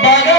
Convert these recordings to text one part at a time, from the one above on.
But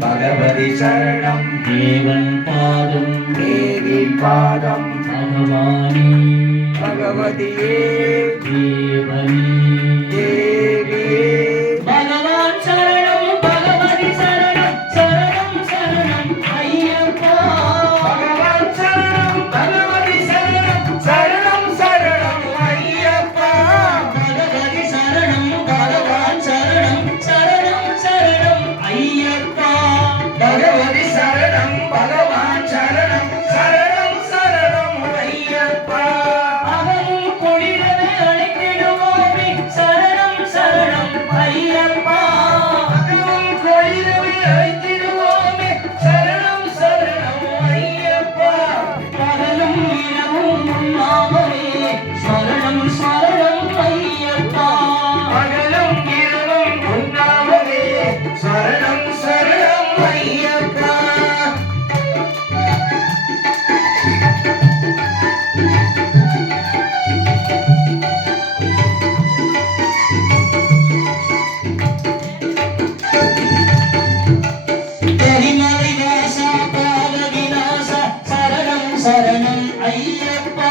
Bhagavathi சரணம். தேவன் பாதம் தேவி பாதம். பகவானே. பகவதியே. தேவனே. சரணம் ஐயப்பா.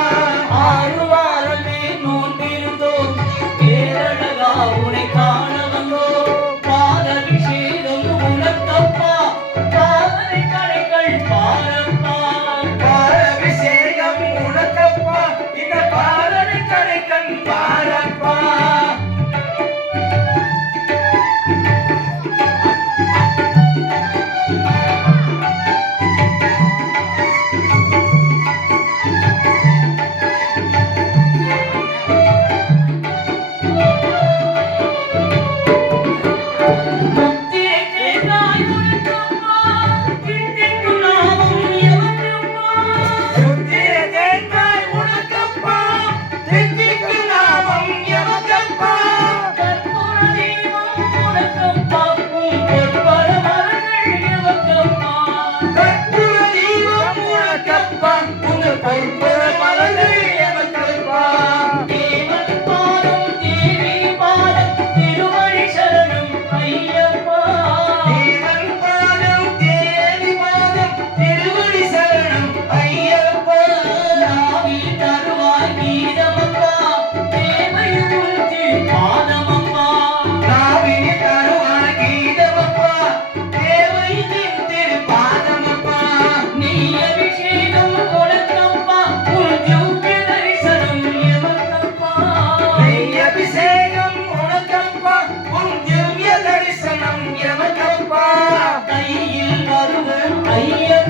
ஐயா.